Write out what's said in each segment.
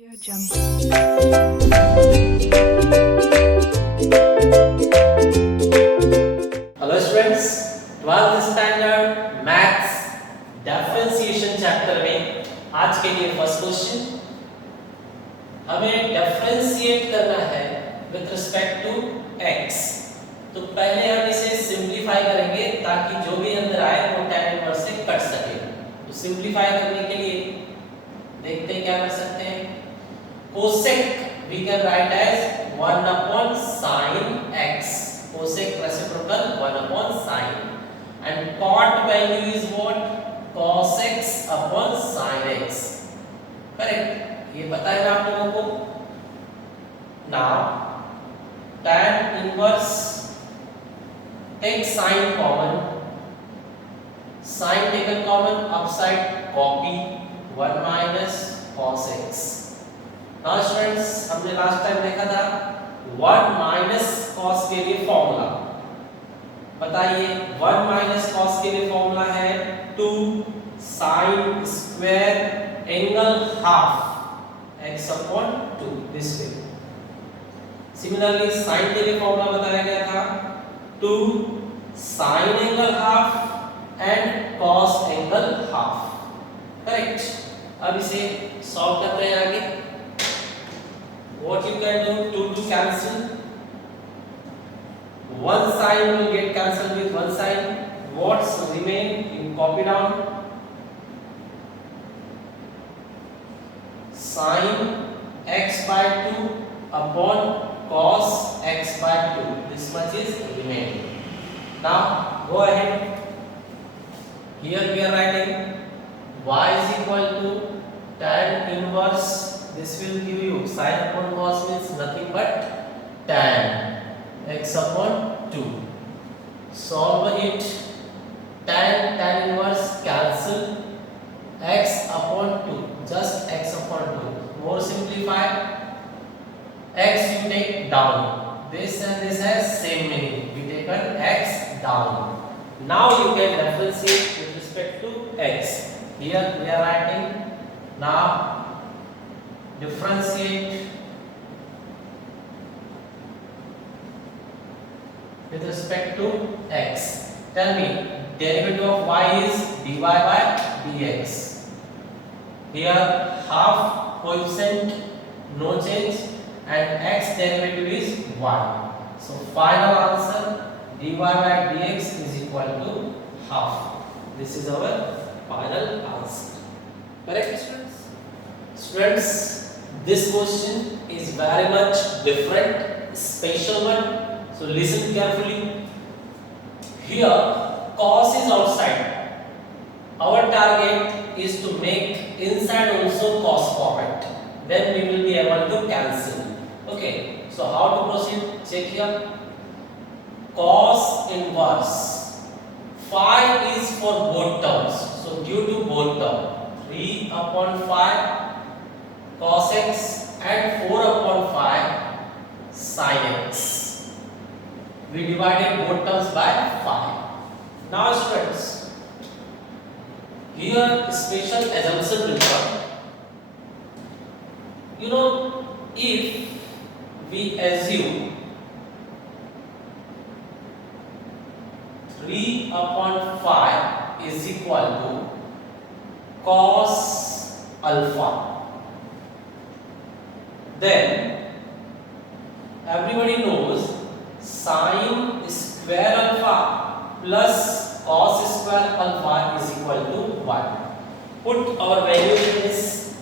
Audio Jungle. Hello students, 12th standard maths differentiation chapter में आज के लिए फर्स्ट क्वेश्चन हमें डिफरेंशिएट करना है विद रिस्पेक्ट टू x। तो पहले हम इसे सिंपलीफाई करेंगे ताकि जो भी अंदर आए वो tan इनवर्स से कट सके। तो सिंपलीफाई करने के लिए देखते हैं क्या कर सकते हैं। cosec we can write as 1 upon sin x, cosec reciprocal 1 upon sin, and cot value is what, cos x upon sin x, correct। ये पता है ना आप लोगों को। now tan inverse, take sin common, sin taken common, upside copy 1 minus cos x। now students हमने last time देखा था 1 माइनस cos के लिए फॉर्मूला बताइए। 1 माइनस cos के लिए फॉर्मूला है 2 sin square angle half x upon 2 this way. Similarly sin के लिए फॉर्मूला बताया गया था 2 sin angle half and cos angle half, correct. अब इसे सॉल्व करते हैं आगे। What you can do, 2 to cancel, one sign will get cancelled with one sign. What's remain? You copy down. Sin x by 2 upon cos x by 2. This much is remaining. Now go ahead. Here we are writing y is equal to tan inverse. This will give you sin upon cos means nothing but tan x upon 2. Solve it. Tan inverse cancel, x upon 2, just x upon 2. More simplify, x you take down. This and this has same meaning. We taken x down. Now you can differentiate with respect to x. Here we are writing now. Differentiate with respect to x. Tell me, derivative of y is dy by dx. Here half coefficient no change and x derivative is 1. So final answer dy by dx is equal to half. This is our final answer. Correct students? Students, this question is very much different, special one. So listen carefully. Here cos is outside. Our target is to make inside also cos format. Then we will be able to cancel. Okay. So how to proceed? Check here. Cos inverse. Phi is for both terms. So due to both terms, 3 upon 5 cos x and 4 upon 5 sin x. We divided both terms by 5. Now students, here special assumption will come. You know, if we assume 3 upon 5 is equal to cos alpha, then everybody knows sin square alpha plus cos square alpha is equal to 1. Put our value in this.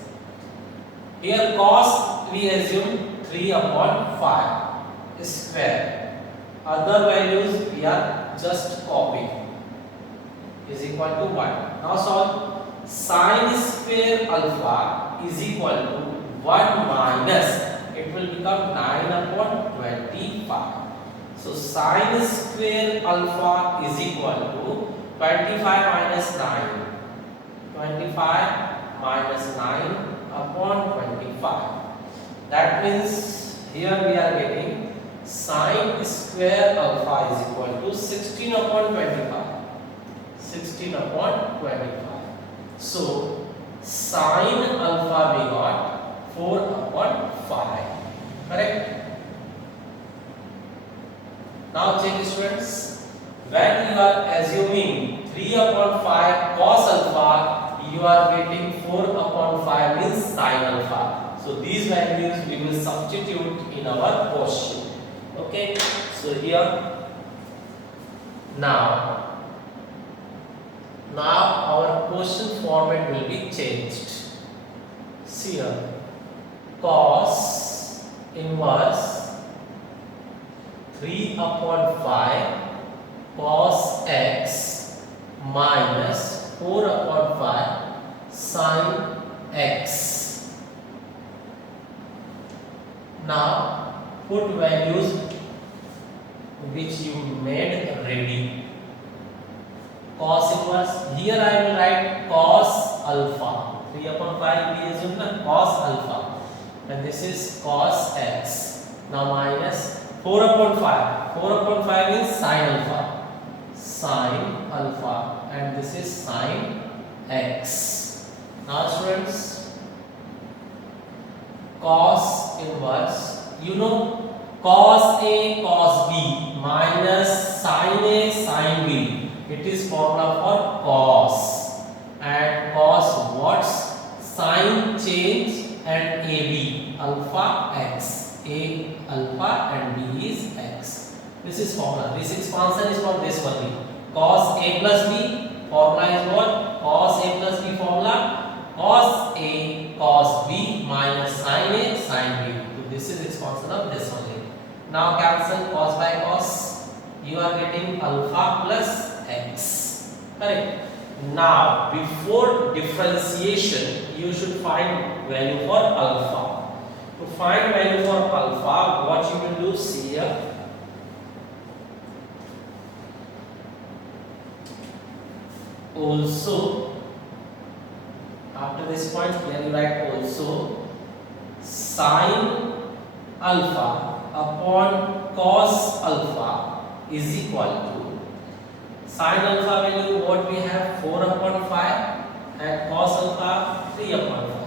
Here cos we assume 3 upon 5 square. Other values we are just copying is equal to 1. Now solve. Sin square alpha is equal to 1 minus, it will become 9 upon 25. So sin square alpha is equal to 25 minus 9. 25 minus 9 upon 25. That means here we are getting sin square alpha is equal to 16 upon 25. 16 upon 25. So sin alpha we got 4 check students. When you are assuming 3 upon 5 cos alpha, you are getting 4 upon 5 means sin alpha. So these values we will substitute in our question. Okay. So here now our question format will be changed. See here, cos inverse 3 upon 5 cos x minus 4 upon 5 sin x. Now put values which you made ready. Cos inverse, here I will write cos alpha. 3 upon 5 we assume na cos alpha, and this is cos x. Now minus 4 upon 5. 4 upon 5 is sin alpha. Sin alpha, and this is sin x. Now students, cos inverse, you know cos A cos B minus sin A sin B. It is formula for cos, and cos what's sin change and AB alpha x. A alpha and B is x. This is formula. This expansion is from this only. Cos A plus B formula is what? Cos A plus B formula. Cos A cos B minus sin A sin B. So this is expansion of this only. Now cancel cos by cos. You are getting alpha plus x. Correct. Now before differentiation, you should find value for alpha. To find value for alpha, what you will do, see here. Also, after this point, here you write also sin alpha upon cos alpha is equal to sin alpha value what we have 4 upon 5 and cos alpha 3 upon 5.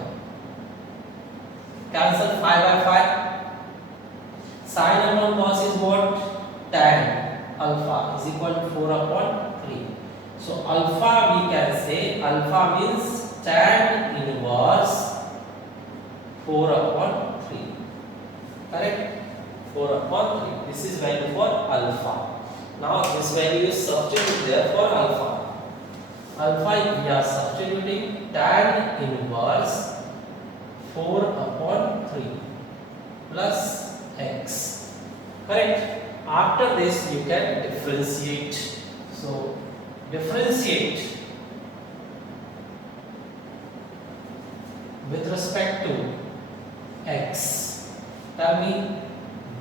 Cancel 5 by 5. Sin upon cos is what? Tan alpha is equal to 4 upon 3. So alpha we can say alpha means tan inverse 4 upon 3. Correct? 4 upon 3. This is value for alpha. Now this value is substituted there for alpha. Alpha we are substituting tan inverse 4 upon 3 plus x. Correct? After this you can differentiate. So differentiate with respect to x. Tell me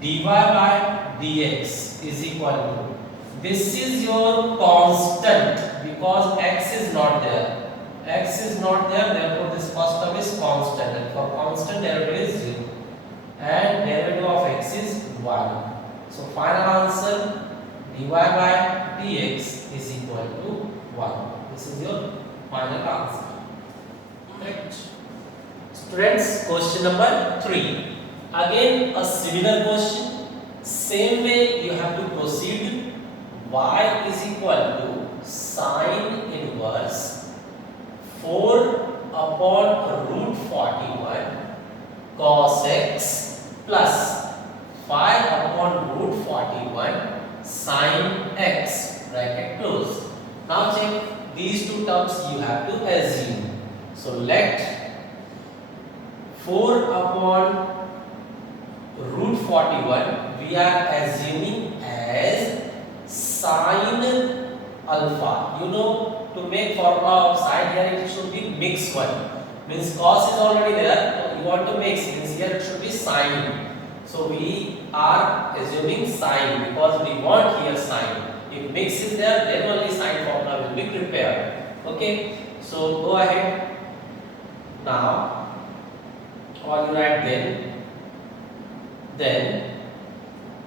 dy by dx is equal to, this is your constant because x is not there. X is not there, therefore this first term is constant, and for constant derivative is 0 and derivative of x is 1. So final answer dy by dx is equal to 1. This is your final answer. Correct? Students, question number 3. Again a similar question. Same way you have to proceed. Y is equal to sin inverse 4 upon root 41 cos x plus 5 upon root 41 sin x, bracket close. Now check these two terms you have to assume. So let 4 upon root 41 we are assuming as sin alpha. You know, to make formula of sin here it should be mixed one. Means cos is already there, you want to mix, means here it should be sin. So we are assuming sin because we want here sin. If mix is there, then only sin formula will be prepared. Okay, so go ahead. Now, all you write then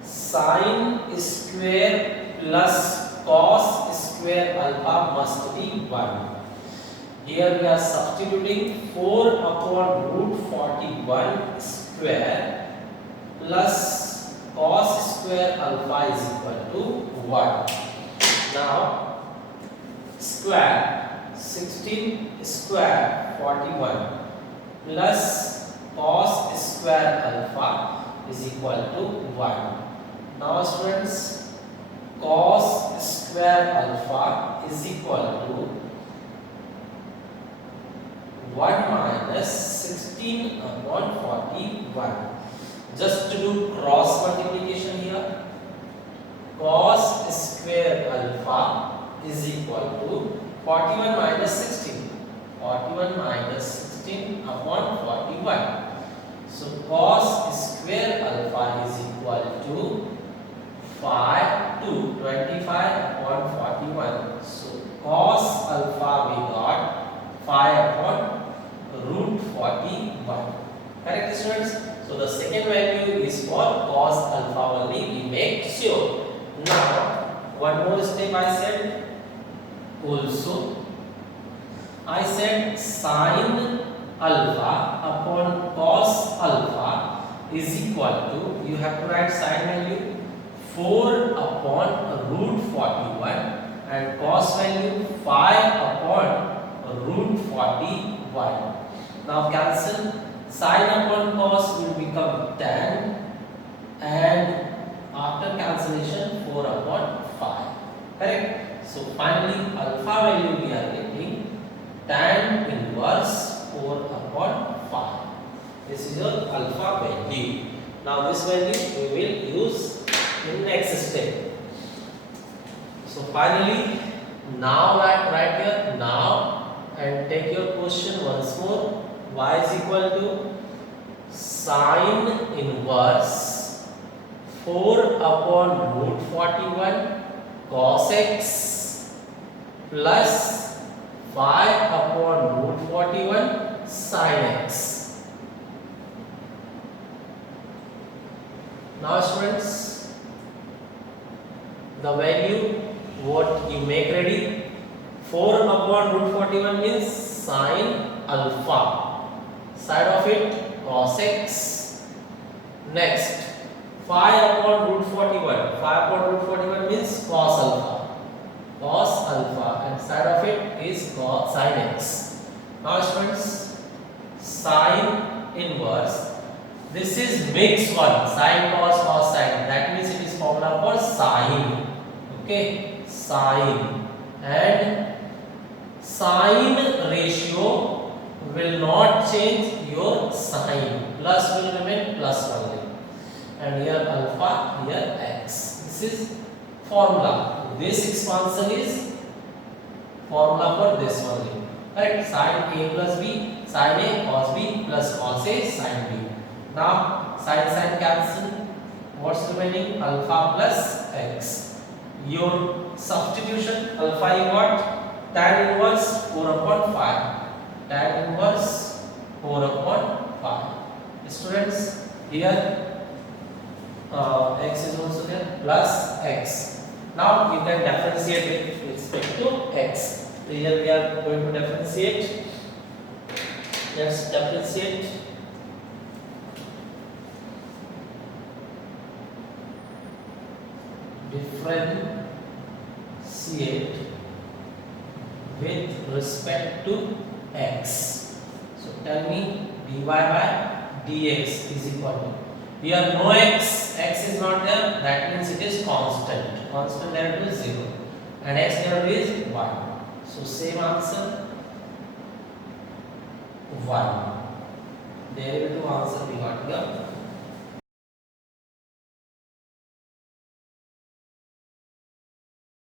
sin square plus cos square alpha must be 1. Here we are substituting 4 upon root 41 square plus cos square alpha is equal to 1. Now square 16 square 41 plus cos square alpha is equal to 1. Now students, cos square alpha is equal to 1 minus 16 upon 41. Just to do cross multiplication here, cos square alpha is equal to 41 minus 16. 41 minus 16 upon 41. So cos square alpha is equal to 5 to 25 upon 41. So cos alpha we got 5 upon root 41. Correct students? So the second value is for cos alpha only, we make sure. Now one more step I said. Also I said sin alpha upon cos alpha is equal to, you have to write sin value 4 upon root 41 and cos value 5 upon root 41. Now cancel, sin upon cos will become tan and after cancellation 4 upon 5. Correct? So finally alpha value we are getting tan inverse 4 upon 5. This is your alpha value. Now this value we will use in next step. So finally now right here now and take your question once more. Y is equal to sin inverse 4 upon root 41 cos x plus 5 upon root 41 sin x. Now students, the value what you make ready, 4 upon root 41 means sin alpha, side of it cos x. Next 5 upon root 41, 5 upon root 41 means cos alpha, and side of it is cos sin x. Now students, sin inverse, this is mixed one, sin cos cos sin, that means it is formula for sin. Okay, sin, and sin ratio will not change your sign, plus will remain plus only, and here alpha, here x. This is formula. This expansion is formula for this only. Correct? Sin a plus b, sin a cos b plus cos a sin b. Now sin cancel. What's remaining? Alpha plus x. Your substitution alpha you got tan inverse 4 upon 5. Tan inverse 4 upon 5. Students, here x is also there plus x. Now you can differentiate with respect to x. So here we are going to differentiate. Let's differentiate. Differentiate with respect to x. So tell me dy by dx is equal to, here no x is not there, that means it is constant derivative is 0 and x derivative is 1. So same answer 1, derivative answer we got here